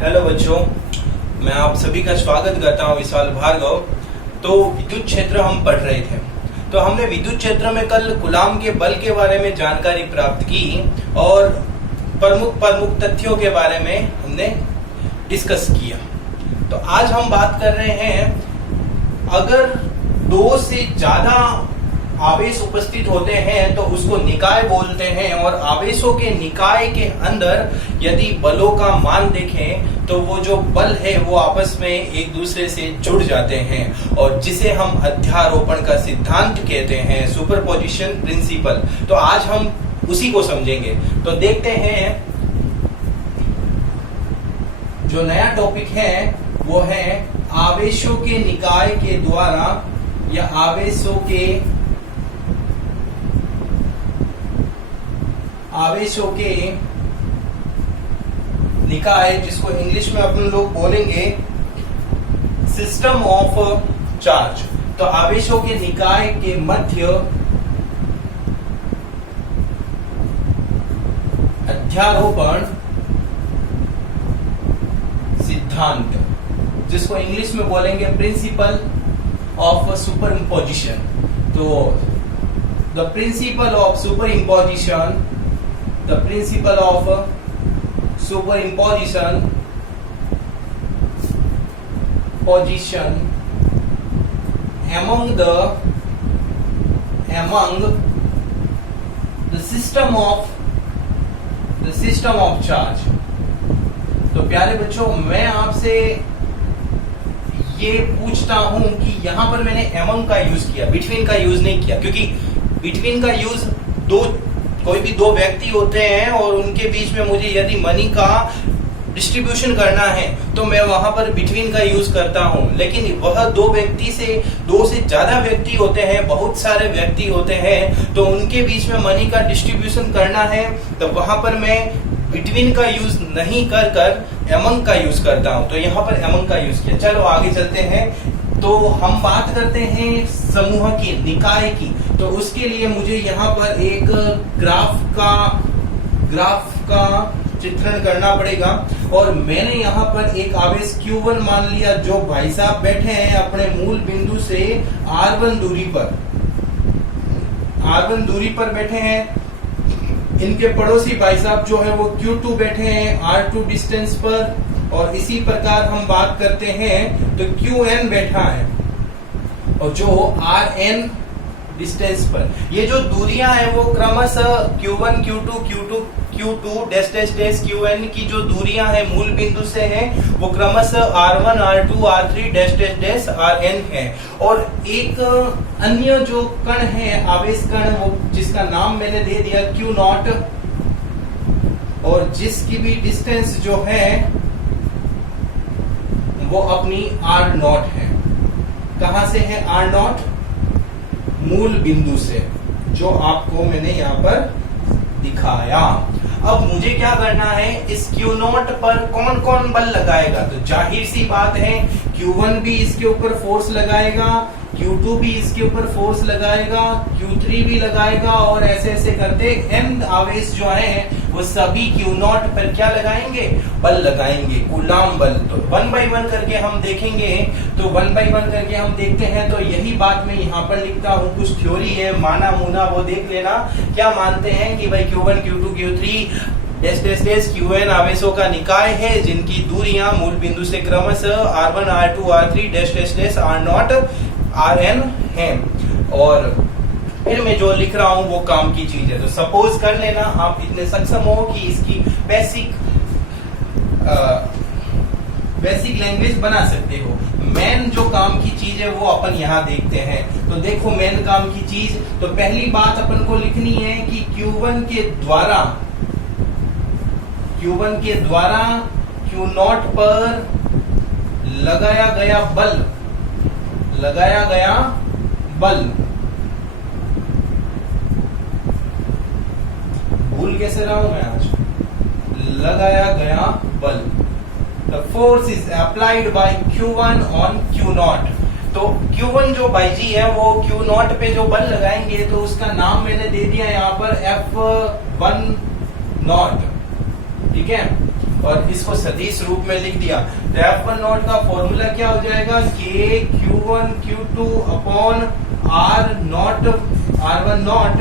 Hello बच्चों, मैं आप सभी का स्वागत करता हूं विशाल भार्गव। तो विद्युत क्षेत्र हम पढ़ रहे थे, तो हमने विद्युत क्षेत्र में कल कूलाम के बल के बारे में जानकारी प्राप्त की और प्रमुख तथ्यों के बारे में हमने डिस्कस किया। तो आज हम बात कर रहे हैं, अगर दो से ज्यादा आवेश उपस्थित होते हैं तो उसको निकाय बोलते हैं, और आवेशों के निकाय के अंदर यदि बलों का मान देखें तो वो जो बल है वो आपस में एक दूसरे से जुड़ जाते हैं, और जिसे हम अध्यारोपण का सिद्धांत कहते हैं, सुपरपोजिशन प्रिंसिपल। तो आज हम उसी को समझेंगे। तो देखते हैं, जो नया टॉपिक है वो है आवेशों के निकाय के द्वारा या आवेशों के निकाय, जिसको इंग्लिश में अपन लोग बोलेंगे सिस्टम ऑफ चार्ज। तो आवेशों के निकाय के मध्य अध्यारोपण सिद्धांत, जिसको इंग्लिश में बोलेंगे प्रिंसिपल ऑफ सुपरइम्पोजिशन। तो the principle of superimposition among the system of charge। तो प्यारे बच्चों, मैं आपसे ये पूछता हूं कि यहां पर मैंने among का यूज किया, बिटवीन का यूज नहीं किया, क्योंकि बिटवीन का यूज कोई भी दो व्यक्ति होते हैं और उनके बीच में मुझे यदि मनी का डिस्ट्रीब्यूशन करना है तो मैं वहां पर बिटवीन का यूज करता हूं। लेकिन वह दो से ज्यादा व्यक्ति होते हैं, बहुत सारे व्यक्ति होते हैं, तो उनके बीच में मनी का डिस्ट्रीब्यूशन करना है, तो वहां पर मैं बिटवीन का यूज नहीं कर एमंग का यूज करता हूं। तो यहाँ पर एमंग का यूज किया। चलो आगे चलते हैं। तो हम बात करते हैं समूह की, निकाय की। तो उसके लिए मुझे यहाँ पर एक ग्राफ का चित्रण करना पड़ेगा, और मैंने यहाँ पर एक आवेश Q1 मान लिया, जो भाई साहब बैठे हैं अपने मूल बिंदु से R1 दूरी पर बैठे हैं। इनके पड़ोसी भाई साहब जो है वो Q2 बैठे हैं R2 डिस्टेंस पर, और इसी प्रकार हम बात करते हैं तो Qn बैठा है, और जो Rn डिस्टेंस पर। ये जो दूरियां हैं वो क्रमशः Q1 Q2 dash dash dash Qn की जो दूरियां हैं मूल बिंदु से हैं, वो क्रमशः R1 R2 R3 dash dash dash Rn है। और एक अन्य जो कण है, आवेश कण, वो जिसका नाम मैंने दे दिया Q0, और जिसकी भी डिस्टेंस जो है वो अपनी R0 है। कहां से है R0? मूल बिंदु से, जो आपको मैंने यहाँ पर दिखाया। अब मुझे क्या करना है, इस Q0 पर कौन कौन बल लगाएगा? तो जाहिर सी बात है Q1 भी इसके ऊपर फोर्स लगाएगा, Q2 भी इसके ऊपर फोर्स लगाएगा, Q3 भी लगाएगा, और ऐसे ऐसे करते n आवेश जो है वो सभी Q0 पर क्या लगाएंगे? बल लगाएंगे, कूलाम बल। तो 1 by 1 करके हम देखेंगे। तो 1 by 1 करके हम देखते हैं, तो यही बात मैं यहाँ पर लिखता हूँ। कुछ थ्योरी है, माना मुना, वो देख लेना। क्या मानते हैं कि भाई Q1 Q2 Q3 dash dash dash Qn आवेशों का निकाय है, जिनकी दूरियां मूल बिंदु से क्रमशः R1 R2 R3 dash dash dash R0 Rn है। और फिर मैं जो लिख रहा हूं वो काम की चीज है। तो सपोज कर लेना आप इतने सक्षम हो कि इसकी बेसिक लैंग्वेज बना सकते हो। मेन जो काम की चीज है वो अपन यहाँ देखते हैं। तो देखो मेन काम की चीज, तो पहली बात अपन को लिखनी है कि Q1 के द्वारा Q0 पर लगाया गया बल भूल कैसे रहा हूं मैं आज? लगाया गया बल, the force is applied by Q1 on Q0। तो Q1 जो बाई जी है वो Q0 पे जो बल लगाएंगे तो उसका नाम मैंने दे दिया यहाँ पर F10, ठीक है। और इसको सदिश रूप में लिख दिया। तो F1 नॉट का फॉर्मूला क्या हो जाएगा, K Q1 Q2 upon R1 naught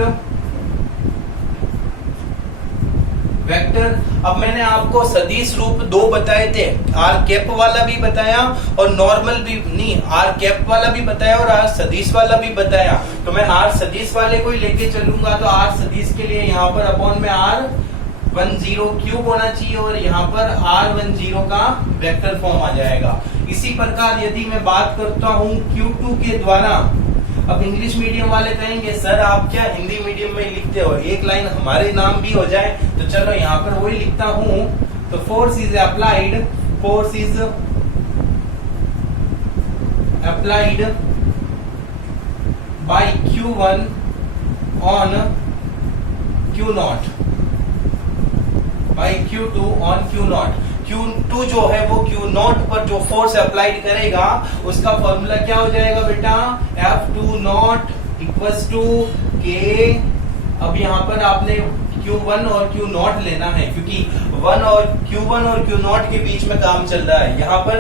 vector. अब मैंने आपको सदिश रूप दो बताए थे, आर कैप वाला भी बताया और नॉर्मल भी नहीं, आर कैप वाला भी बताया और आर सदिश वाला भी बताया। तो मैं आर सदिश वाले को ही लेके चलूंगा। तो आर सदिश के लिए यहाँ पर अपॉन में R10 क्यूब होना चाहिए और यहाँ पर R10 का वेक्टर फॉर्म आ जाएगा। इसी प्रकार यदि मैं बात करता हूँ Q2 के द्वारा, अब इंग्लिश मीडियम वाले कहेंगे सर आप क्या हिंदी मीडियम में लिखते हो, एक लाइन हमारे नाम भी हो जाए। तो चलो यहाँ पर वही लिखता हूं। तो force is applied by Q1 on Q0 by Q2 on Q0। Q2 जो है वो Q0 पर जो फोर्स अप्लाइड करेगा उसका फॉर्मूला क्या हो जाएगा बेटा, F2 not equals to K। अब यहाँ पर आपने Q1 और Q0 लेना है क्योंकि Q1 और Q0 के बीच में काम चल रहा है। यहाँ पर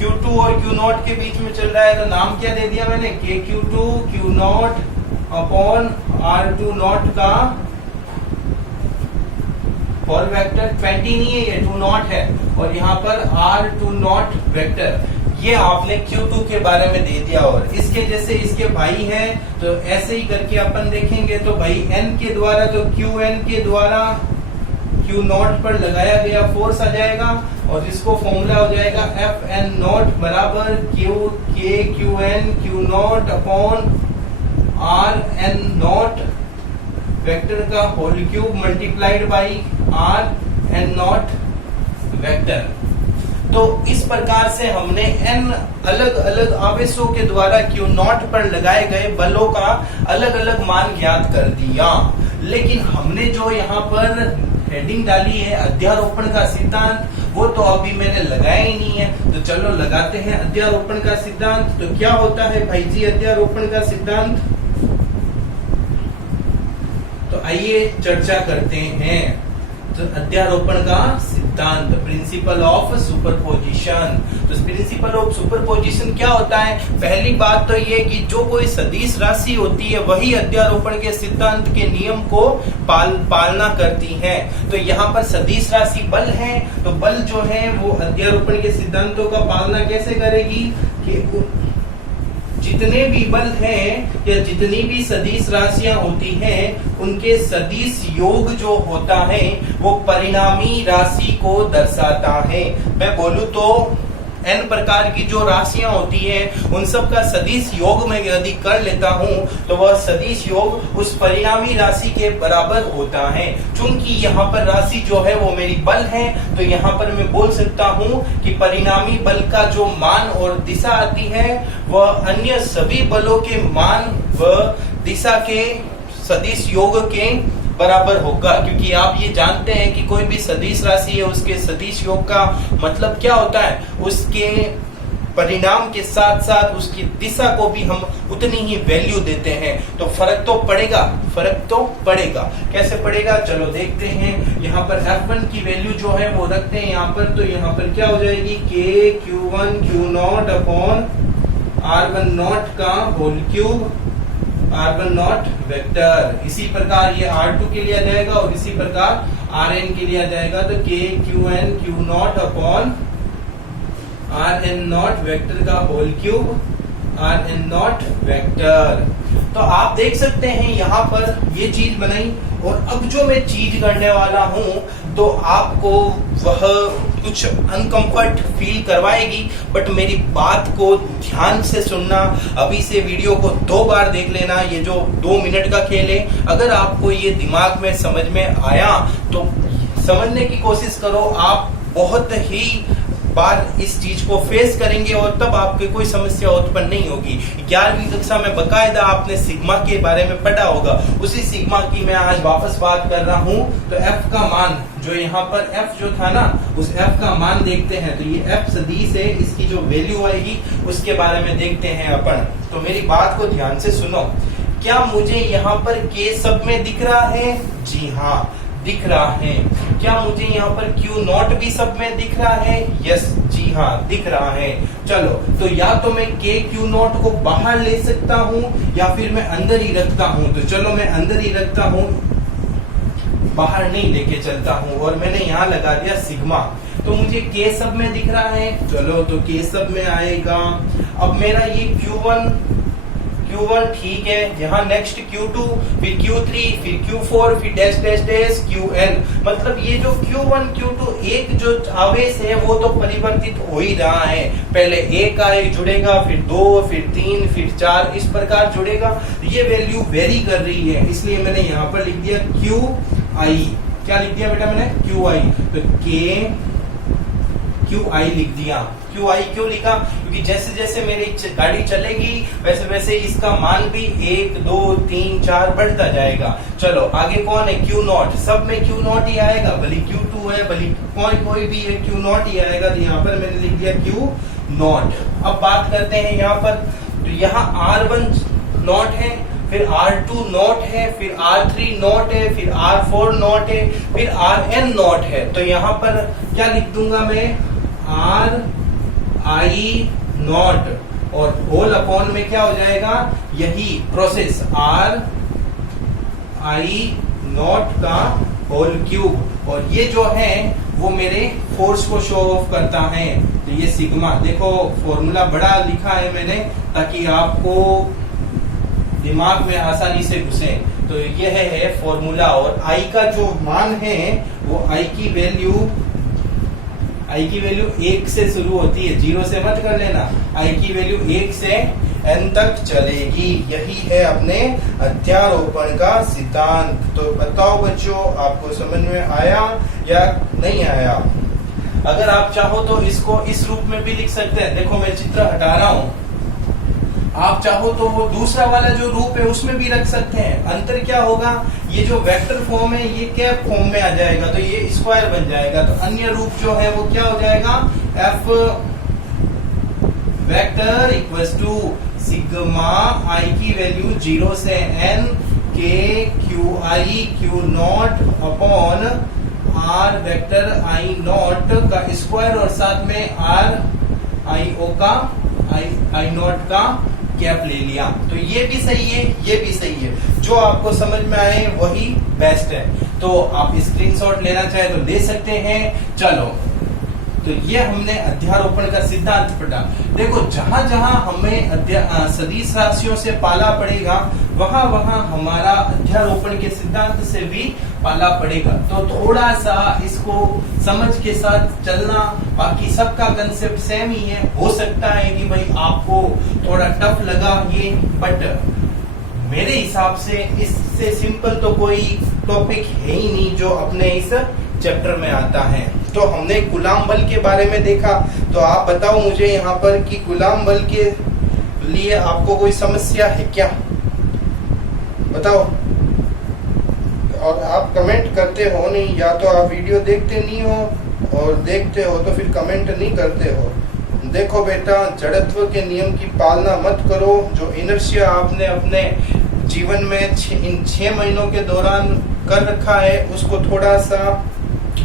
Q2 और Q0 के बीच में चल रहा है तो नाम क्या दे दिया मैंने, KQ2 Q0 upon R2 not का होल वेक्टर। 20 नहीं है ये 2 नॉट है और यहाँ पर R2 नॉट वेक्टर। ये आपने Q2 के बारे में दे दिया और इसके जैसे इसके भाई हैं तो ऐसे ही करके अपन देखेंगे। तो भाई N के द्वारा तो QN के द्वारा Q0 पर लगाया गया फोर्स आ जाएगा और जिसको फॉर्मूला हो जाएगा FN नॉट बराबर KQN Q0 upon RN naught vector का whole cube multiplied by RN naught vector. तो इस प्रकार से हमने n अलग अलग आवेशों के द्वारा Q0 पर लगाए गए बलों का अलग अलग मान ज्ञात कर दिया। लेकिन हमने जो यहाँ पर हेडिंग डाली है अध्यारोपण का सिद्धांत, वो तो अभी मैंने लगाया ही नहीं है। तो चलो लगाते हैं अध्यारोपण का सिद्धांत। तो क्या होता है भाई जी अध्यारोपण का सिद्धांत, तो आइए चर्चा करते हैं। तो अध्यारोपण का सिद्धांत, प्रिंसिपल ऑफ सुपरपोजिशन। तो प्रिंसिपल ऑफ सुपरपोजिशन क्या होता है, पहली बात तो ये कि जो कोई सदिश राशि होती है वही अध्यारोपण के सिद्धांत के नियम को पालना करती है। तो यहाँ पर सदिश राशि बल है, तो बल जो है वो अध्यारोपण के सिद्धांतों का पालना कैसे करेगी कि जितने भी बल हैं या जितनी भी सदिश राशियां होती हैं उनके सदिश योग जो होता है वो परिणामी राशि को दर्शाता है। मैं बोलूं तो n प्रकार की जो राशियां होती हैं उन सब का सदिश योग में यदि कर लेता हूं तो वह सदिश योग उस परिणामी राशि के बराबर होता है। चूंकि यहाँ पर राशि जो है वो मेरी बल है तो यहाँ पर मैं बोल सकता हूं कि परिणामी बल का जो मान और दिशा आती है वह अन्य सभी बलों के मान व दिशा के सदिश योग के बराबर होगा। क्योंकि आप ये जानते हैं कि कोई भी सदिश राशि है उसके सदिश योग का मतलब क्या होता है, उसके परिणाम के साथ साथ उसकी दिशा को भी हम उतनी ही वैल्यू देते हैं। तो फर्क तो पड़ेगा। कैसे पड़ेगा चलो देखते हैं। यहाँ पर F1 की वैल्यू जो है वो रखते हैं यहाँ पर। तो यहाँ पर क्या हो जाएगी KQ1 Q0 upon R1 naught का whole cube R1 naught vector. इसी प्रकार ये R2 के लिए आ जाएगा और इसी प्रकार Rn के लिए आ जाएगा। तो KQN Q0 upon Rn naught vector का whole cube Rn naught vector. तो आप देख सकते हैं यहाँ पर ये चीज बनाई और अब जो मैं चीज करने वाला हूँ तो आपको वह कुछ अनकंफर्ट फील करवाएगी, बट मेरी बात को ध्यान से सुनना। अभी से वीडियो को 2 बार देख लेना। ये जो 2 मिनट का खेल है, अगर आपको ये दिमाग में समझ में आया तो समझने की कोशिश करो। आप बहुत ही बार इस चीज को फेस करेंगे और तब आपके कोई समस्या उत्पन्न नहीं होगी। 11वीं कक्षा में बकायदा आपने सिग्मा के बारे में पढ़ा होगा, उसी सिग्मा की मैं आज वापस बात कर रहा हूं। तो F का मान जो यहाँ पर F जो था ना, उस F का मान देखते हैं। तो ये F सदिश है, इसकी जो वैल्यू आएगी उसके बारे में देखते हैं अपन। तो मेरी बात को ध्यान से सुनो। क्या मुझे यहाँ पर K सब में दिख रहा है? जी हाँ, दिख रहा है। क्या मुझे यहाँ पर Q नॉट भी सब में दिख रहा है? यस, जी हाँ, दिख रहा है। चलो, तो या तो मैं K Q नॉट को बाहर ले सकता हूँ या फिर मैं अंदर ही रखता हूँ। तो चलो मैं अंदर ही रखता हूँ, बाहर नहीं लेके चलता हूँ, और मैंने यहाँ लगा दिया सिग्मा। तो मुझे K सब में दिख रहा है, चलो तो K सब में आएगा। अब मेरा ये Q1 ठीक है, यहाँ नेक्स्ट Q2, फिर Q3, फिर Q4, फिर डैश डैश डैश Qn। मतलब ये जो Q1 Q2 एक जो आवेश है वो तो परिवर्तित हो ही रहा है। पहले एक आए जुड़ेगा, फिर 2, फिर 3, फिर 4, इस प्रकार जुड़ेगा। ये वैल्यू वेरी कर रही है, इसलिए मैंने यहाँ पर लिख दिया QI। क्या लिख दिया बेटा मैंने? QI। तो QI लिख दिया। QI क्यों लिखा? क्योंकि जैसे जैसे मेरी गाड़ी चलेगी वैसे वैसे इसका मान भी 1, 2, 3, 4 बढ़ता जाएगा। चलो आगे कौन है? Q not. सब में Q नॉट ही आएगा, भले Q2 है, भले कोई भी है, Q नॉट ही आएगा। तो यहाँ पर मैंने लिख दिया Q नॉट। अब बात करते हैं यहाँ पर, तो यहाँ R1 नॉट है, फिर R2 नॉट है, फिर R3 नॉट है, फिर R4 नॉट है, फिर Rn नॉट है। तो यहाँ पर क्या लिख दूंगा मैं? RI नॉट, और होल अपॉन में क्या हो जाएगा? यही प्रोसेस RI नॉट का होल क्यूब। और ये जो है वो मेरे फोर्स को शो ऑफ करता है। तो ये सिग्मा, देखो फॉर्मूला बड़ा लिखा है मैंने ताकि आपको दिमाग में आसानी से घुसे। तो यह है फॉर्मूला, और I का जो मान है वो I की वैल्यू 1 से शुरू होती है, 0 से मत कर लेना। I की वैल्यू 1 से n तक चलेगी। यही है अपने अध्यारोपण का सिद्धांत। तो बताओ बच्चों, आपको समझ में आया या नहीं आया? अगर आप चाहो तो इसको इस रूप में भी लिख सकते हैं। देखो मैं चित्र हटा रहा हूं, आप चाहो तो वो दूसरा वाला जो रूप है उसमें भी रख सकते हैं। अंतर क्या होगा? ये जो वेक्टर फॉर्म है ये कैप फॉर्म में आ जाएगा, तो ये स्क्वायर बन जाएगा। तो अन्य रूप जो है वो क्या हो जाएगा? F vector equals to sigma I की वैल्यू 0 से n K QI Q naught upon R vector I not का स्क्वायर, और साथ में R I O का I नॉट का कैप ले लिया। तो ये भी सही है, ये भी सही है। जो आपको समझ में आए वही बेस्ट है। तो आप स्क्रीनशॉट लेना चाहे तो ले सकते हैं। चलो, तो ये हमने अध्यारोपण का सिद्धांत पढ़ा। देखो जहां जहां हमें सदिश राशियों से पाला पड़ेगा वहां वहां हमारा अध्यारोपण के सिद्धांत से भी पाला पड़ेगा। तो थोड़ा सा इसको समझ के साथ चलना, बाकी सबका कंसेप्ट सेम ही है। हो सकता है कि भाई आपको थोड़ा टफ लगा ये, बट मेरे हिसाब से इससे सिंपल तो कोई टॉपिक है ही नहीं जो अपने इस चैप्टर में आता है। तो हमने गुलाम बल के बारे में देखा। तो आप बताओ मुझे यहाँ पर कि गुलाम बल के लिए आपको कोई समस्या है क्या? बताओ। और आप कमेंट करते हो नहीं, या तो आप वीडियो देखते नहीं हो, और देखते हो तो फिर कमेंट नहीं करते हो। देखो बेटा, जड़त्व के नियम की पालना मत करो। जो इनर्शिया आपने अपने जीवन में इन 6 महीनों के दौरान कर रखा है उसको थोड़ा सा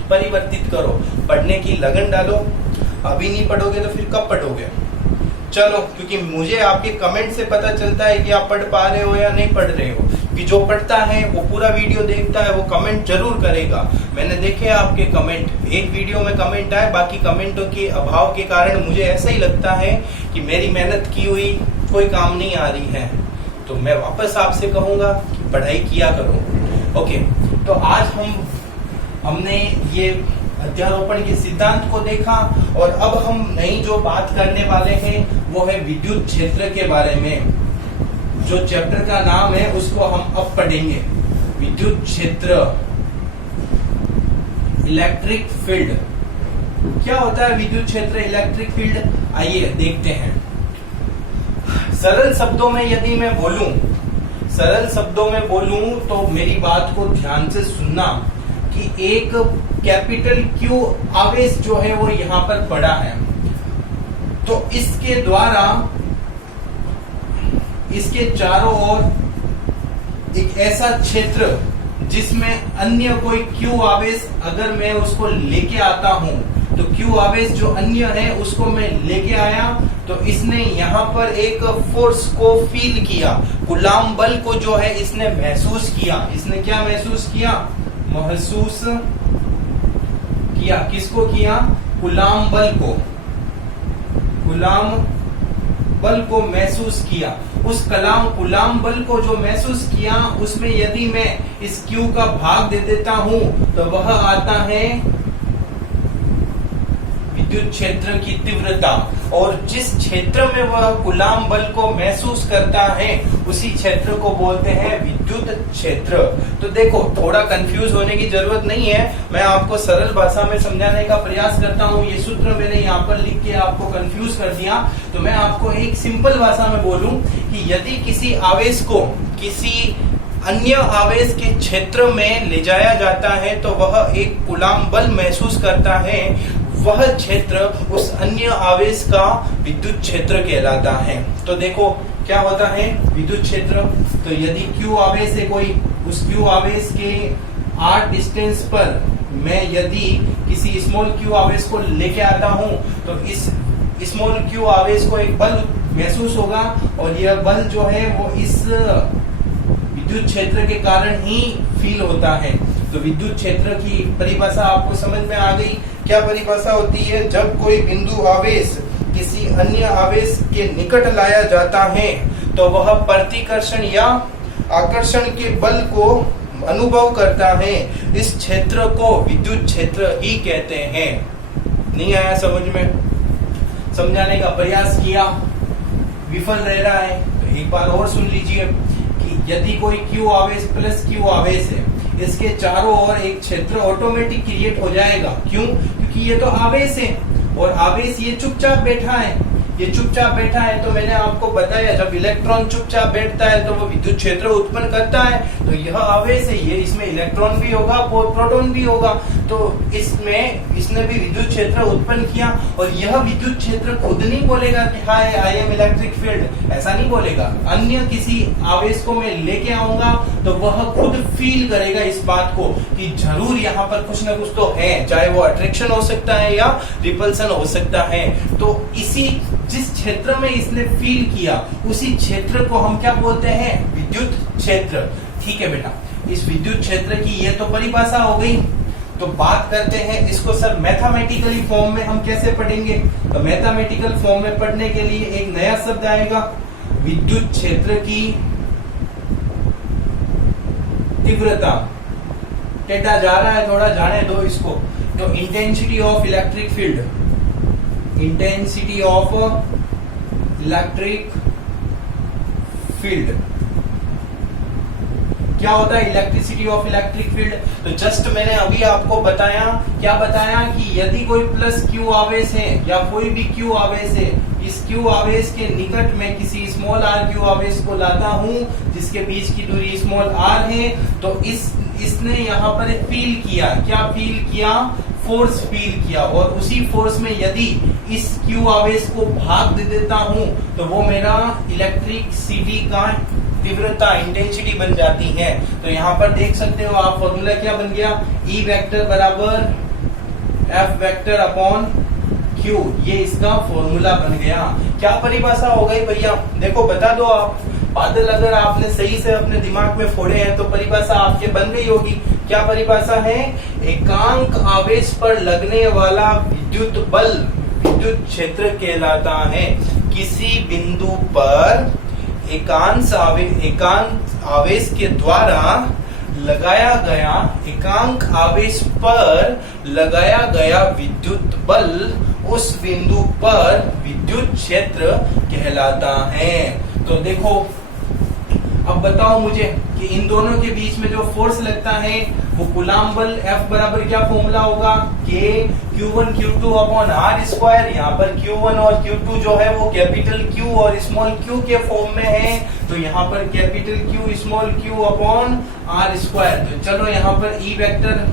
परिवर्तित करो। पढ़ने की लगन डालो। अभी नहीं पढ़ोगे तो फिर कब पढ़ोगे? चलो, क्योंकि मुझे आपके कमेंट से पता चलता है कि आप पढ़ पा रहे हो या नहीं पढ़ रहे हो। कि जो पढ़ता है वो पूरा वीडियो देखता है, वो कमेंट जरूर करेगा। मैंने देखे आपके कमेंट, एक वीडियो में कमेंट आए, बाकी कमेंटों के अभाव के कारण मुझे ऐसा ही लगता है कि मेरी मेहनत की हुई कोई काम नहीं आ रही है। तो मैं वापस आपसे कहूंगा कि पढ़ाई किया करो। ओके, तो आज हमने ये अध्यारोपण के सिद्धांत को देखा, और अब हम नई जो बात करने वाले हैं वो है विद्युत क्षेत्र के बारे में। जो चैप्टर का नाम है उसको हम अब पढ़ेंगे, विद्युत क्षेत्र, इलेक्ट्रिक फील्ड। क्या होता है विद्युत क्षेत्र, इलेक्ट्रिक फील्ड? आइए देखते हैं। सरल शब्दों में यदि मैं बोलूं, सरल शब्दों में बोलूं तो मेरी बात को ध्यान से सुनना कि एक कैपिटल Q आवेश जो है वो यहाँ पर पड़ा है, तो इसके द्वारा इसके चारों ओर एक ऐसा क्षेत्र जिसमें अन्य कोई Q आवेश अगर मैं उसको लेके आता हूं, तो Q आवेश जो अन्य है उसको मैं लेके आया, तो इसने यहाँ पर एक फोर्स को फील किया, कूलाम बल को जो है इसने महसूस किया। इसने क्या महसूस किया? महसूस किया। किसको किया? कूलाम बल को। कूलाम बल को महसूस किया। उस कूलाम बल को जो महसूस किया, उसमें यदि मैं इस Q का भाग दे देता हूं, तो वह आता है विद्युत क्षेत्र की तीव्रता। और जिस क्षेत्र में वह कूलाम बल को महसूस करता है, उसी क्षेत्र को बोलते हैं विद्युत क्षेत्र। तो देखो, थोड़ा कंफ्यूज होने की जरूरत नहीं है, मैं आपको सरल भाषा में समझाने का प्रयास करता हूँ। ये सूत्र मैंने यहाँ पर लिख के आपको कंफ्यूज कर दिया, तो मैं आपको एक सिंपल भाषा में बोलूं कि यदि किसी आवेश को किसी अन्य आवेश के क्षेत्र में ले जाया जाता है, तो वह एक कूलाम बल महसूस करता है। वह क्षेत्र उस अन्य आवेश का विद्युत क्षेत्र कहलाता है। तो देखो क्या होता है विद्युत क्षेत्र। तो यदि Q आवेश है कोई, उस Q आवेश के r डिस्टेंस पर मैं यदि किसी स्मॉल q आवेश को लेके आता हूं, तो इस स्मॉल q आवेश को एक बल महसूस होगा, और यह बल जो है वो इस विद्युत क्षेत्र के कारण ही फील होता है। तो विद्युत क्षेत्र की परिभाषा आपको समझ में आ गई। क्या परिभाषा होती है? जब कोई बिंदु आवेश किसी अन्य आवेश के निकट लाया जाता है, तो वह प्रतिकर्षण या आकर्षण के बल को अनुभव करता है। इस क्षेत्र को विद्युत क्षेत्र ही कहते हैं। नहीं आया समझ में? समझाने का प्रयास किया, विफल रह रहा है, तो एक बार और सुन लीजिए कि यदि कोई Q आवेश प्लस Q आवेश है, इसके चारों ओर एक क्षेत्र ऑटोमेटिक क्रिएट हो जाएगा। क्यों? क्योंकि ये तो आवेश है, और आवेश ये चुपचाप बैठा है। ये चुपचाप बैठा है, तो मैंने आपको बताया जब इलेक्ट्रॉन चुपचाप बैठता है तो वो विद्युत क्षेत्र उत्पन्न करता है। तो यह आवेश है, ये इसमें इलेक्ट्रॉन भी होगा, प्रोटॉन भी होगा, तो इसमें इसने भी विद्युत क्षेत्र उत्पन्न किया। और यह विद्युत क्षेत्र खुद नहीं बोलेगा कि हाय आई एम इलेक्ट्रिक फील्ड, ऐसा नहीं बोलेगा। अन्य किसी आवेश को मैं लेके आऊंगा तो वह खुद फील करेगा इस बात को कि जरूर यहाँ पर कुछ ना कुछ तो है, चाहे वो अट्रैक्शन हो सकता है या रिपल्सन हो सकता है। तो इसी जिस क्षेत्र में इसने फील किया, उसी क्षेत्र को हम क्या बोलते हैं? विद्युत क्षेत्र। ठीक है बेटा, इस विद्युत क्षेत्र की ये तो परिभाषा हो गई। तो बात करते हैं इसको सर मैथमेटिकली फॉर्म में हम कैसे पढ़ेंगे। तो मैथमेटिकल फॉर्म में पढ़ने के लिए एक नया शब्द आएगा, विद्युत क्षेत्र की तीव्रता। टेढ़ा जा रहा है, थोड़ा जाने दो इसको। तो intensity of electric field, intensity of electric field. क्या होता है इलेक्ट्रिसिटी ऑफ इलेक्ट्रिक फील्ड? तो जस्ट मैंने अभी आपको बताया, क्या बताया कि यदि कोई प्लस Q आवेश है या कोई भी Q आवेश है, इस Q आवेश के निकट में किसी स्मॉल r Q आवेश को लाता हूं, जिसके बीच की दूरी स्मॉल r है, तो इसने यहाँ पर फील किया। क्या फील किया? फोर्स फील किया। और उसी फोर्स में यदि इस Q आवेश को भाग दे देता हूं, तो वो मेरा इलेक्ट्रिसिटी का तीव्रता इंटेंसिटी बन जाती है। तो यहाँ पर देख सकते हो आप, फॉर्मूला क्या बन गया? E वेक्टर बराबर F वेक्टर अपॉन Q, ये इसका फॉर्मूला बन गया। क्या परिभाषा हो गई भैया? देखो बता दो आप। बादल अगर आपने सही से अपने दिमाग में फोड़े हैं तो परिभाषा आपके बन गई होगी। क्या परिभाषा है? एकांक आवेश पर लगने वाला विद्युत बल विद्युत क्षेत्र कहलाता है। किसी बिंदु पर एकांक आवेश के द्वारा लगाया गया, एकांक आवेश पर लगाया गया विद्युत बल उस बिंदु पर विद्युत क्षेत्र कहलाता है। तो देखो, अब बताओ मुझे कि इन दोनों के बीच में जो फोर्स लगता है वो कूलाम बल F बराबर क्या फॉर्मूला होगा? K Q1 Q2 upon R square. यहाँ पर Q1 और Q2 जो है वो कैपिटल Q और स्मॉल q के फॉर्म में है, तो यहाँ पर capital Q small q upon R square. तो चलो यहाँ पर E वेक्टर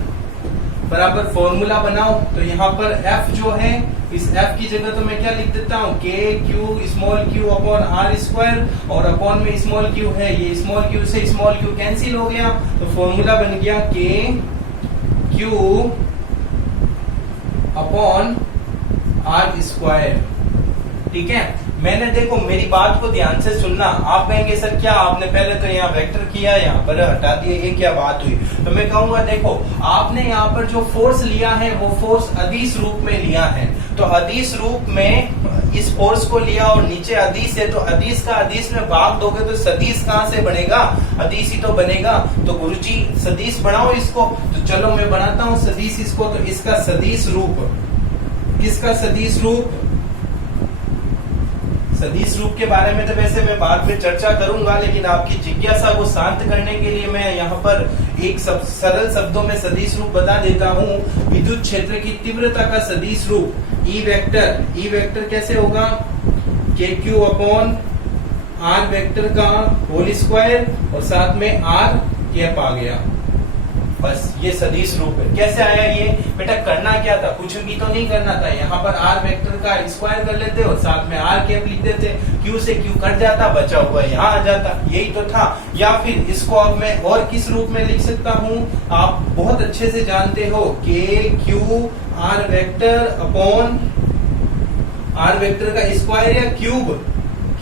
बराबर फॉर्मूला बनाओ। तो यहाँ पर F जो है, इस F की जगह तो मैं क्या लिख देता हूँ, K Q small Q upon R square, और अपॉन में स्मॉल क्यू है, ये स्मॉल क्यू से स्मॉल क्यू कैंसिल हो गया, तो फॉर्मूला बन गया के क्यू अपॉन आर स्क्वायर। ठीक है, मैंने देखो मेरी बात को ध्यान से सुनना। आप कहेंगे सर क्या आपने पहले तो यहाँ वेक्टर किया, यहाँ पर हटा दिया, ये क्या बात हुई? तो मैं कहूंगा देखो आपने यहाँ पर जो फोर्स लिया है वो फोर्स अदिश रूप में लिया है। तो अदिश रूप में इस फोर्स को लिया और नीचे अदिश है, तो अदिश का अदिश में भाग दोगे तो सदिश कहाँ से बनेगा? अदिश ही तो बनेगा। तो गुरुजी सदिश बनाओ इसको। तो चलो मैं बनाता हूँ सदिश इसको। तो इसका सदिश रूप, किसका सदिश रूप? सदिश रूप के बारे में तो वैसे मैं बाद में चर्चा करूंगा, लेकिन आपकी जिज्ञासा को शांत करने के लिए मैं यहाँ पर एक सरल शब्दों में सदिश रूप बता देता हूँ। विद्युत क्षेत्र की तीव्रता का सदिश रूप ई वेक्टर, ई वेक्टर कैसे होगा? के क्यू अपॉन आर वेक्टर का होल स्क्वायर और साथ में आर कैप आ गया। बस ये सदिश रूप है। कैसे आया ये? बेटा करना क्या था, कुछ भी तो नहीं करना था। यहाँ पर आर वेक्टर का स्क्वायर कर लेते और साथ में आर कैप लिख देते, क्यू से क्यू कट जाता, बचा हुआ यहाँ आ जाता, यही तो था। या फिर इसको अब मैं और किस रूप में लिख सकता हूँ, आप बहुत अच्छे से जानते हो, K Q R vector upon R vector का स्क्वायर या क्यूब,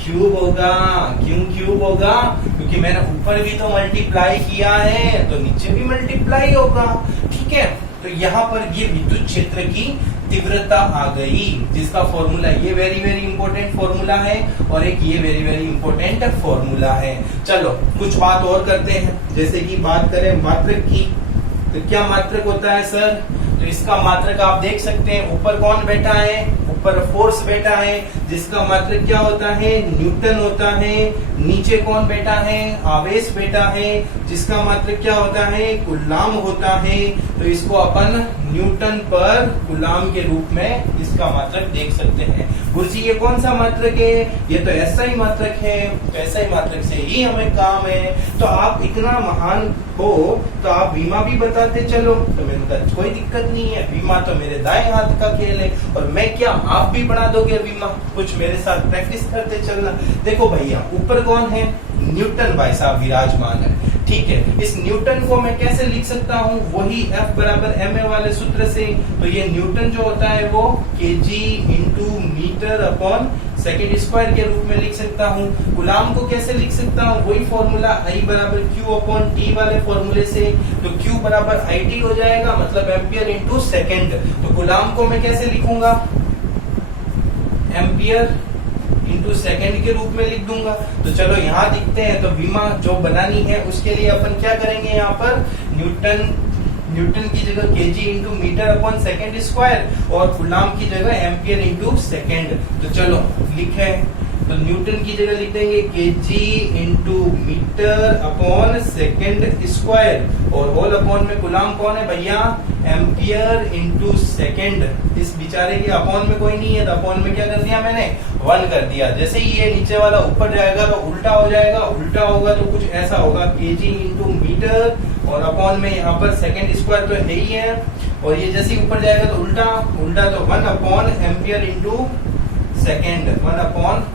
क्यूब होगा। क्यों क्यूब होगा? क्योंकि मैंने ऊपर भी तो मल्टीप्लाई किया है तो नीचे भी मल्टीप्लाई होगा। ठीक है, तो यहाँ पर ये विद्युत क्षेत्र की तीव्रता आ गई, जिसका फॉर्मूला ये वेरी वेरी इंपॉर्टेंट फॉर्मूला है और एक ये वेरी वेरी इंपॉर्टेंट फॉर्मूला है। चलो कुछ बात और करते हैं, जैसे कि बात करें मात्रक की। तो क्या मात्रक होता है सर? तो इसका मात्रक आप देख सकते हैं, ऊपर कौन बैठा है? ऊपर फोर्स बैठा है, जिसका मात्रक क्या होता है? न्यूटन होता है। नीचे कौन बैठा है? आवेश बैठा है, जिसका मात्रक क्या होता है? कूलाम होता है। तो इसको अपन न्यूटन पर कूलाम के रूप में इसका मात्रक देख सकते हैं। गुरुजी ये कौन सा मात्रक है? ये तो ऐसा ही मात्रक है। तो ऐसा ही मात्रक से ही हमें काम है। तो आप इतना महान हो तो आप बीमा भी बताते चलो, तो मैंने कहा कोई दिक्कत नहीं है, बीमा तो मेरे दाएं हाथ का खेल है। और मैं क्या, आप भी बना दोगे बीमा? कुछ मेरे साथ प्रैक्टिस करते चलना। देखो भैया ऊपर कौन है? न्यूटन भाई साहब विराजमान है। ठीक है, इस न्यूटन को मैं कैसे लिख सकता हूँ? वही F बराबर ma वाले सूत्र से। तो ये न्यूटन जो होता है वो kg into metre upon second square के रूप में लिख सकता हूँ। कूलाम को कैसे लिख सकता हूँ? वही फॉर्मूला I बराबर Q अपॉन T वाले फॉर्मूले से। तो Q बराबर IT हो जाएगा, मतलब एम्पियर इंटू सेकेंड। तो कूलाम को मैं कैसे लिखूंगा? एम्पियर इंटू सेकेंड के रूप में लिख दूंगा। तो चलो यहाँ दिखते हैं। तो बीमा जो बनानी है उसके लिए अपन क्या करेंगे? यहाँ पर न्यूटन की जगह KG into metre upon second square और कूलाम की जगह एम्पियर इंटू सेकेंड। तो चलो लिखे, तो न्यूटन की जगह लिख देंगे KG into metre upon second square और होल अपॉन में कूलाम कौन है भैया? Ampere into second. इस बेचारे के अपॉन में कोई नहीं है, तो अपॉन में क्या कर दिया मैंने? 1 कर दिया। जैसे ही ये नीचे वाला ऊपर जाएगा तो उल्टा हो जाएगा, उल्टा होगा तो कुछ ऐसा होगा, केजी इंटू मीटर और अपॉन में यहाँ पर सेकेंड स्क्वायर तो है ही है, और ये जैसे ही ऊपर जाएगा तो उल्टा, उल्टा तो 1 upon ampere into second. 1 upon,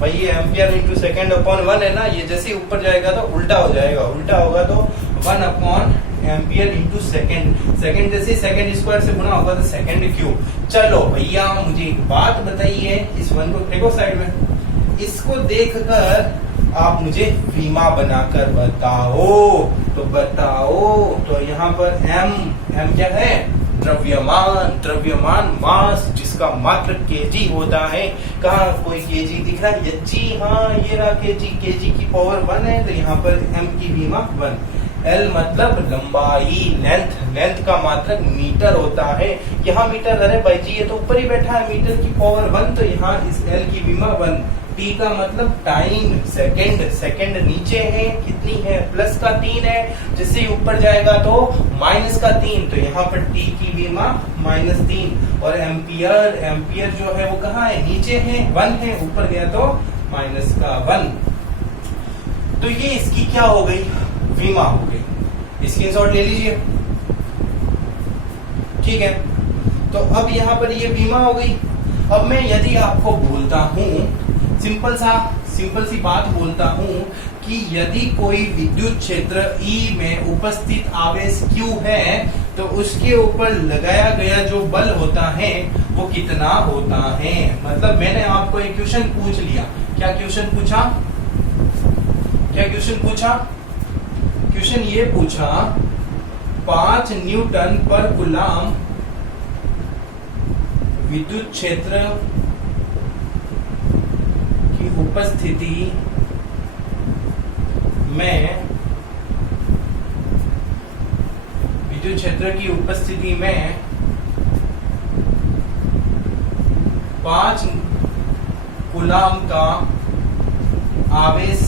भाई ये एम्पियर इंटू सेकेंड अपॉन 1 है ना, ये जैसे ही ऊपर जाएगा तो उल्टा हो जाएगा, उल्टा होगा तो 1 upon ampere into second. Second जैसे सेकेंड स्क्वायर से गुना होगा तो सेकेंड क्यूब। चलो भैया मुझे एक बात बताइए, इस 1 को देखो साइड में, इसको देखकर आप मुझे बीमा बनाकर बताओ। तो बताओ, तो यहाँ पर m क्या है? द्रव्यमान, द्रव्यमान मास, जिसका मात्रक केजी होता है। कहा कोई केजी दिख रहा है? जी हाँ, ये रहा केजी, केजी की पावर 1 है, तो यहाँ पर m की बीमा 1। L मतलब लंबाई, लेंथ, लेंथ का मात्रक मीटर होता है। यहाँ मीटर, अरे भाई जी ये तो ऊपर ही बैठा है, मीटर की पावर 1, तो यहाँ इस L की बीमा 1। T का मतलब टाइम, सेकंड, सेकंड नीचे है, कितनी है? प्लस का 3 है, जिससे ऊपर जाएगा तो माइनस का 3, तो यहाँ पर T की बीमा -3। और एम्पियर, एम्पियर जो है वो कहाँ है? नीचे है, 1 है, ऊपर गया तो माइनस का 1। तो ये इसकी क्या हो गई? बीमा हो गई। स्क्रीनशॉट ले लीजिए। ठीक है। तो अब यहाँ पर ये बीमा हो गई। अब मैं यदि आपको बोलता हूं, सिंपल सी बात बोलता हूं कि यदि कोई विद्युत क्षेत्र E में उपस्थित आवेश Q है तो उसके ऊपर लगाया गया जो बल होता है वो कितना होता है। मतलब मैंने आपको एक क्वेश्चन पूछ लिया। क्या क्वेश्चन पूछा? क्वेश्चन ये पूछा 5 न्यूटन पर कूलम विद्युत क्षेत्र की उपस्थिति में 5 कूलम का आवेश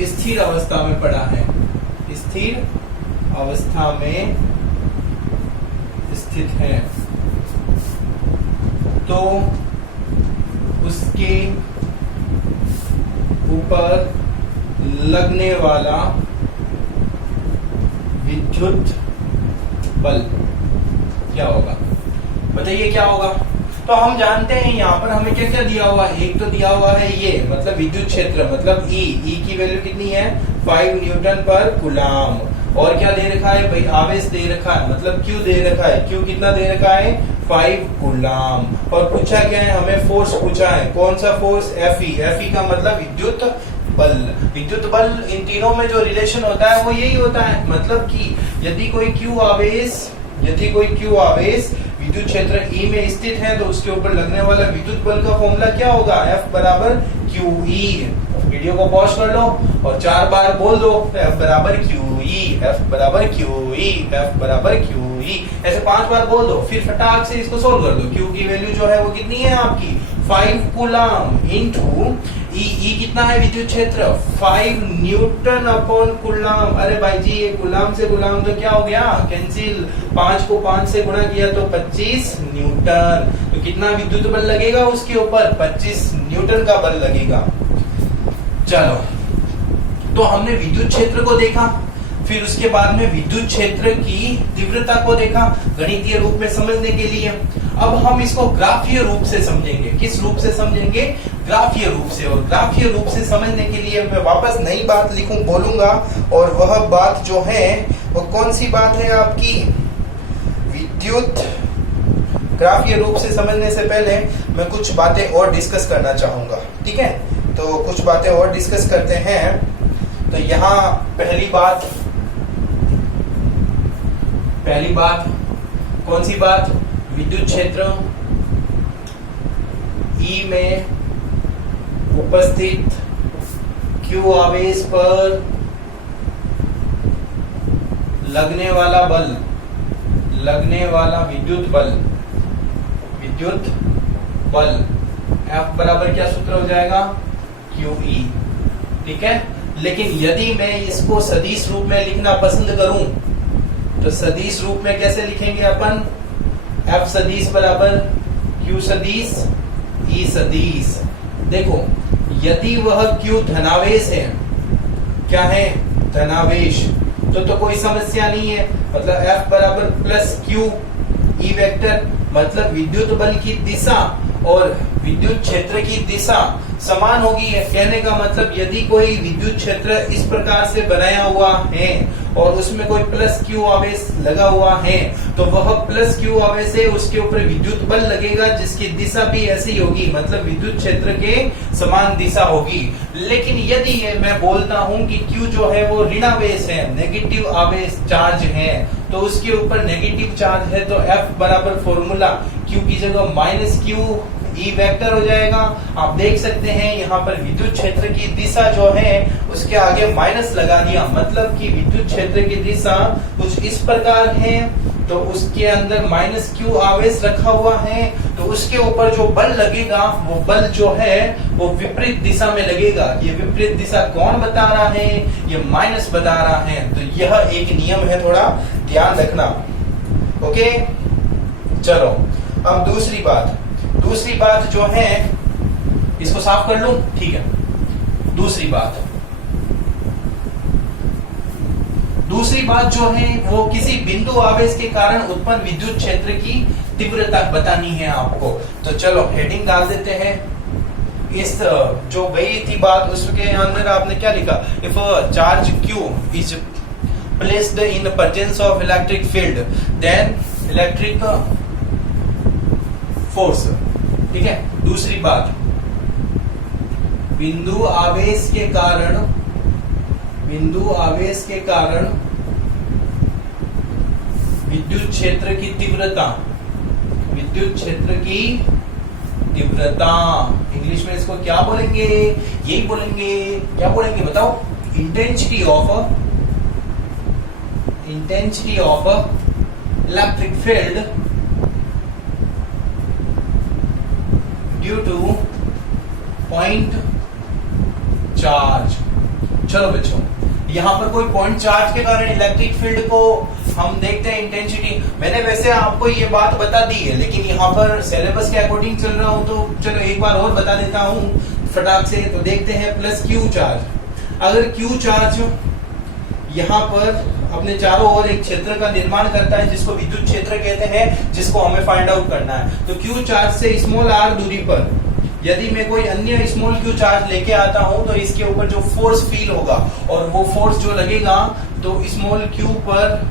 स्थिर अवस्था में पड़ा है, स्थिर अवस्था में स्थित है, तो उसके ऊपर लगने वाला विद्युत बल क्या होगा? बताइए क्या होगा? तो हम जानते हैं यहाँ पर हमें क्या क्या दिया हुआ है। एक तो दिया हुआ है ये मतलब विद्युत क्षेत्र मतलब E की वैल्यू कितनी है 5 न्यूटन पर कूलम। और क्या दे रखा है भाई? आवेश दे रखा है मतलब Q दे रखा है। Q कितना दे रखा है 5 कूलम। और पूछा क्या है हमें? फोर्स पूछा है। कौन सा फोर्स? Fe का मतलब विद्युत बल। विद्युत बल इन तीनों में जो रिलेशन होता है वो यही होता है। मतलब कि यदि कोई Q आवेश विद्युत क्षेत्र E में स्थित है तो उसके ऊपर लगने वाला विद्युत बल का फॉर्मूला क्या होगा? F बराबर QE। वीडियो को पॉज कर लो और 4 बार बोल दो F बराबर QE, F बराबर QE, F बराबर QE। ऐसे 5 बार बोल दो, फिर फटाक से इसको सोल्व कर दो। Q की वैल्यू जो है वो कितनी है आपकी 5 कूलम इनटू E कितना है विद्युत क्षेत्र 5 न्यूटन अपॉन कूलम। अरे भाई जी ये कूलम से कूलम तो क्या हो गया? कैंसिल। 5 को 5 से गुणा किया तो 25 न्यूटन। तो कितना विद्युत बल लगेगा उसके ऊपर? 25 न्यूटन का बल लगेगा। चलो तो हमने विद्युत क्षेत्र को देखा, फिर उसके बाद में विद्युत क्षेत्र की तीव्रता को देखा गणितीय रूप में समझने के लिए। अब हम इसको ग्राफीय रूप से समझेंगे। किस रूप से समझेंगे? ग्राफीय रूप से। और ग्राफीय रूप से समझने के लिए मैं वापस नई बात बोलूंगा और वह बात जो है वो कौन सी बात है आपकी? विद्युत। ग्राफीय रूप से समझने से पहले मैं कुछ बातें और डिस्कस करना चाहूंगा, ठीक है? तो कुछ बातें और डिस्कस करते हैं। तो यहाँ पहली बात कौन सी बात? विद्युत क्षेत्र E में उपस्थित Q आवेश पर लगने वाला विद्युत बल F बराबर क्या सूत्र हो जाएगा? QE, ठीक है? लेकिन यदि मैं इसको सदिश रूप में लिखना पसंद करूं तो सदिश रूप में कैसे लिखेंगे अपन? F सदिश बराबर Q सदिश E सदिश। देखो यदि वह Q धनावेश है, क्या है? धनावेश, तो कोई समस्या नहीं है। मतलब F बराबर प्लस Q E वेक्टर मतलब विद्युत बल की दिशा और विद्युत क्षेत्र की दिशा समान होगी। कहने का मतलब यदि कोई विद्युत क्षेत्र इस प्रकार से बनाया हुआ है और उसमें कोई प्लस Q आवेश लगा हुआ है तो वह प्लस Q आवेश है उसके ऊपर विद्युत बल लगेगा जिसकी दिशा भी ऐसी होगी, मतलब विद्युत क्षेत्र के समान दिशा होगी। लेकिन यदि मैं बोलता हूं कि Q जो है वो ऋणावेश है, नेगेटिव आवेश चार्ज है, तो उसके ऊपर नेगेटिव चार्ज है तो F बराबर फॉर्मूला Q की जगह माइनस Q E वेक्टर हो जाएगा। आप देख सकते हैं यहाँ पर विद्युत क्षेत्र की दिशा जो है उसके आगे माइनस लगा दिया, मतलब कि विद्युत क्षेत्र की दिशा कुछ इस प्रकार है तो उसके अंदर माइनस Q आवेश रखा हुआ है तो उसके ऊपर जो बल लगेगा वो बल जो है वो विपरीत दिशा में लगेगा। ये विपरीत दिशा कौन बता रहा है? ये माइनस बता रहा है। तो यह एक नियम है, थोड़ा ध्यान रखना। ओके चलो अब दूसरी बात जो है इसको साफ कर लूं, ठीक है? दूसरी दूसरी बात जो है वो किसी बिंदु आवेश के कारण उत्पन्न विद्युत क्षेत्र की तीव्रता बतानी है आपको। तो चलो हेडिंग डाल देते हैं। इस जो गई थी बात उसके अंदर आपने क्या लिखा, if charge Q is placed in presence of electric field then electric force. ठीक है, दूसरी बात, बिंदु आवेश के कारण विद्युत क्षेत्र की तीव्रता, इंग्लिश में इसको क्या बोलेंगे, यही बोलेंगे, क्या बोलेंगे बताओ, intensity of electric field due two point charge. चलो बच्चों, यहाँ पर कोई पॉइंट चार्ज के कारण इलेक्ट्रिक फील्ड को हम देखते हैं इंटेंसिटी। मैंने वैसे आपको ये बात बता दी है, लेकिन यहाँ पर सिलेबस के अकॉर्डिंग चल रहा हूं, तो चलो एक बार और बता देता हूं फटाक से। तो देखते हैं प्लस Q चार्ज। अगर Q चार्ज यहाँ पर अपने चारों ओर एक क्षेत्र का निर्माण करता है जिसको विद्युत क्षेत्र कहते हैं, जिसको हमें फाइंड आउट करना है। तो Q चार्ज से स्मॉल r दूरी पर यदि मैं कोई अन्य स्मॉल Q चार्ज लेके आता हूं तो इसके ऊपर जो फोर्स फील होगा और वो फोर्स जो लगेगा, तो स्मॉल Q पर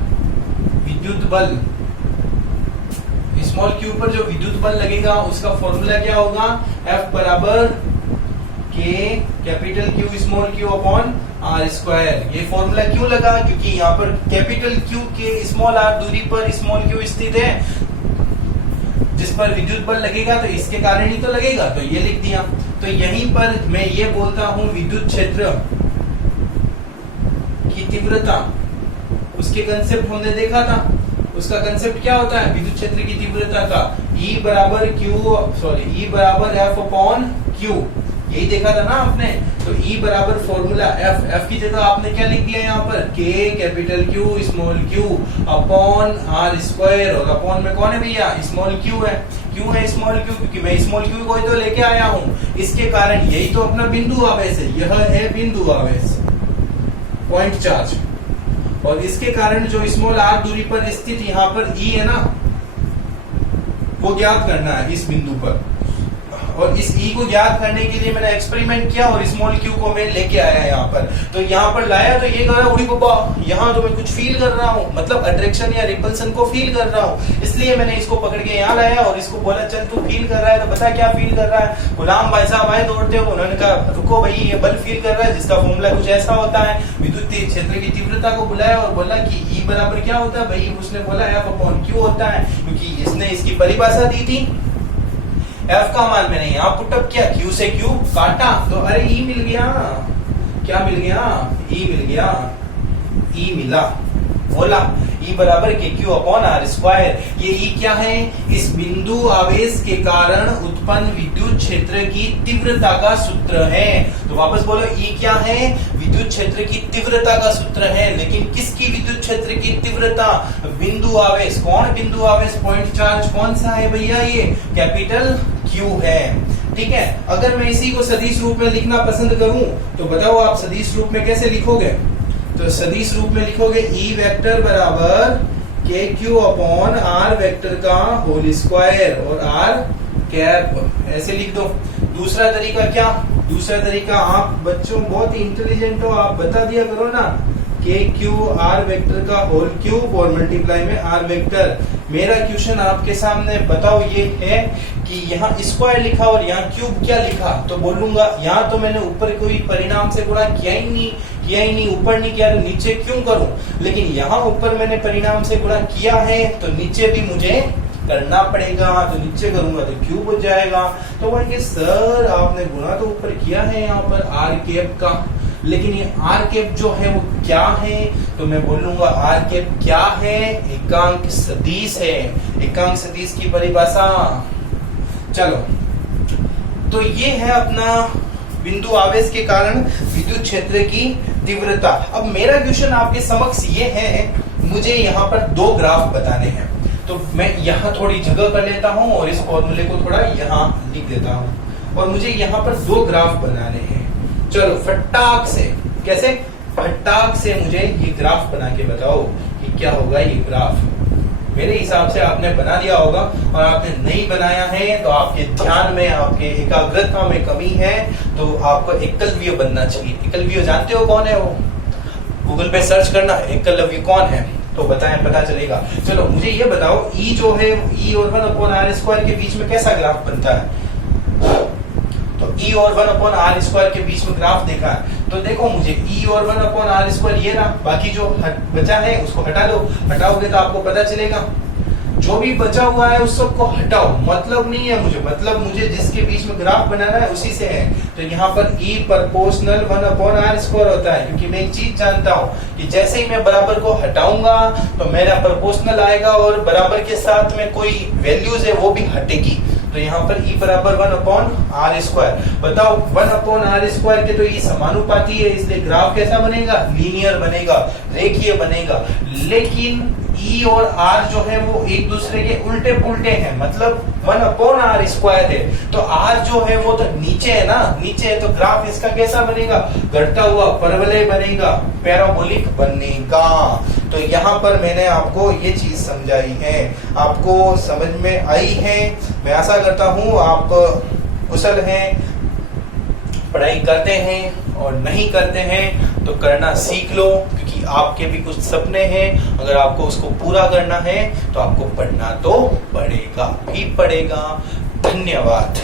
जो विद्युत बल लगेगा उसका फॉर्मूला क्या होगा, F बराबर K capital Q small Q upon R square. ये फॉर्मूला क्यों लगा, क्योंकि यहाँ पर कैपिटल Q के स्मॉल r दूरी पर स्मॉल Q स्थित है, जिस पर विद्युत बल लगेगा तो इसके कारण ही तो लगेगा, तो ये लिख दिया। तो यहीं पर मैं ये बोलता हूं विद्युत क्षेत्र की तीव्रता, उसके कंसेप्ट हमने देखा था। उसका कंसेप्ट क्या होता है विद्युत क्षेत्र की तीव्रता का, E बराबर F अपॉन Q, यही देखा था ना आपने। तो E बराबर फॉर्मूला F की जगह आपने क्या लिख दिया यहाँ पर, K capital Q small Q upon R square, और अपॉन में कौन है भैया, स्मॉल Q है। क्यों है स्मॉल Q, क्योंकि मैं स्मॉल Q को ही तो लेके आया हूँ, इसके कारण यही तो अपना बिंदु आवेश है, यह है बिंदु आवेश पॉइंट चार्ज, और इसके कारण जो स्मॉल r दूरी पर स्थित यहाँ पर E है ना, वो ज्ञात करना है इस बिंदु पर। और इस E को ज्ञात करने के लिए मैंने एक्सपेरिमेंट किया और स्मॉल Q को मैं लेके आया यहाँ पर। तो यहाँ पर लाया तो ये कह रहा उड़ी बाबा, यहाँ तो मैं कुछ फील कर रहा हूँ, मतलब अट्रैक्शन या रिपल्सन को फील कर रहा हूँ, इसलिए मैंने इसको पकड़ के यहाँ लाया और इसको बोला चल तू फील कर रहा है तो बता क्या फील कर रहा है। गुलाम भाई साहब आए दौड़ते हो, उन्होंने कहा रुको भाई ये बल फील कर रहा है जिसका फॉर्मूला कुछ ऐसा होता है। विद्युत क्षेत्र की तीव्रता को बुलाया और बोला कि E बराबर क्या होता है भाई, उसने बोला F अपॉन Q होता है, क्योंकि इसने इसकी परिभाषा दी थी। F का मान मैंने यहाँ पुटअप किया, Q से Q काटा तो अरे E मिल गया। क्या मिल गया, E मिल गया, E मिला, बोला E बराबर के Q अपॉन R स्क्वायर। ये E क्या है, इस बिंदु आवेश के कारण उत्पन्न विद्युत क्षेत्र की तीव्रता का सूत्र है। तो वापस बोलो E क्या है, विद्युत क्षेत्र की तीव्रता का सूत्र है। लेकिन किसकी विद्युत क्षेत्र की तीव्रता, बिंदु आवेश। कौन बिंदु आवेश, पॉइंट चार्ज कौन सा है भैया, ये कैपिटल Q है। ठीक है, अगर मैं इसी को सदिश रूप में लिखना पसंद करूं तो बताओ आप सदिश रूप में कैसे लिखोगे। तो सदिश रूप में लिखोगे E वेक्टर बराबर KQ अपॉन R वेक्टर का होल स्क्वायर और R कैप, ऐसे लिख दो। दूसरा तरीका क्या, दूसरा तरीका आप बच्चों बहुत इंटेलिजेंट हो, आप बता दिया करो ना, KQ R वेक्टर का होल क्यूब और मल्टीप्लाई में R वेक्टर। मेरा क्वेश्चन आपके सामने बताओ ये है कि यहाँ स्क्वायर लिखा और यहाँ क्यूब क्या लिखा, तो बोलूंगा यहाँ तो मैंने ऊपर कोई परिणाम से गुणा किया ही नहीं, ऊपर नहीं किया तो नीचे क्यों करूं। लेकिन यहाँ ऊपर मैंने परिणाम से गुणा किया है तो नीचे भी मुझे करना पड़ेगा, तो नीचे करूंगा तो क्यूब हो जाएगा। तो बोलेंगे सर आपने गुणा तो ऊपर किया है यहाँ पर आर कैप का, लेकिन ये आर कैप जो है वो क्या है, तो मैं बोलूंगा आर कैप क्या है, एकांक सदिश है, एकांक सदिश की परिभाषा। चलो, तो ये है अपना बिंदु आवेश के कारण विद्युत क्षेत्र की तीव्रता। अब मेरा क्वेश्चन आपके समक्ष ये है, मुझे यहाँ पर दो ग्राफ बताने हैं, तो मैं यहाँ थोड़ी जगह कर लेता हूँ और इस फॉर्मूले को थोड़ा यहाँ लिख देता हूँ, और मुझे यहाँ पर दो ग्राफ बनाने हैं। चलो फटाक से, कैसे, फटाक से मुझे ये ग्राफ बना के बताओ कि क्या होगा ये ग्राफ। मेरे हिसाब से आपने बना लिया होगा, और आपने नहीं बनाया है तो आपके ध्यान में, आपके एकाग्रता में कमी है। तो आपको एकलव्य बनना चाहिए। एकलव्य जानते हो कौन है? वो गूगल पे सर्च करना एकलव्य कौन है तो बताएं, पता चलेगा। चलो मुझे ये बताओ, ई जो है ई और 1/r² के बीच में कैसा ग्राफ बनता है? तो ई और 1/r² के बीच में ग्राफ देखा है तो देखो मुझे ई और 1/r² ये ना, बाकी जो बचा है उसको हटा दो। हटाओगे तो आपको पता चलेगा। जो भी बचा हुआ है उस सबको हटाओ, मतलब नहीं है मुझे, मतलब मुझे जिसके बीच में ग्राफ बनाना है उसी से है। तो यहाँ पर E प्रोपोर्शनल 1/r² होता है, क्योंकि मैं एक चीज जानता हूँ कि जैसे ही मैं बराबर को हटाऊंगा तो मेरा प्रोपोर्शनल आएगा और बराबर के साथ में कोई वैल्यूज है वो भी हटेगी। तो यहाँ पर E बराबर 1/r²। बताओ 1/r² के तो ये समानुपाती है, इसलिए ग्राफ कैसा बनेगा? लीनियर बनेगा, रेखीय बनेगा। लेकिन E और R जो है वो एक दूसरे के उल्टे पुल्टे हैं, मतलब 1/r² है। तो R जो है वो तो नीचे है ना, नीचे है, तो ग्राफ इसका कैसा बनेगा? घटता हुआ परवलय बनेगा, पैराबोलिक बनेगा। तो यहाँ पर मैंने आपको ये चीज समझाई है, आपको समझ में आई है। मैं आशा करता हूँ आप कुशल हैं, पढ़ाई करते हैं, और नहीं करते हैं तो करना सीख लो, क्योंकि आपके भी कुछ सपने हैं। अगर आपको उसको पूरा करना है तो आपको पढ़ना तो पड़ेगा ही पड़ेगा। धन्यवाद।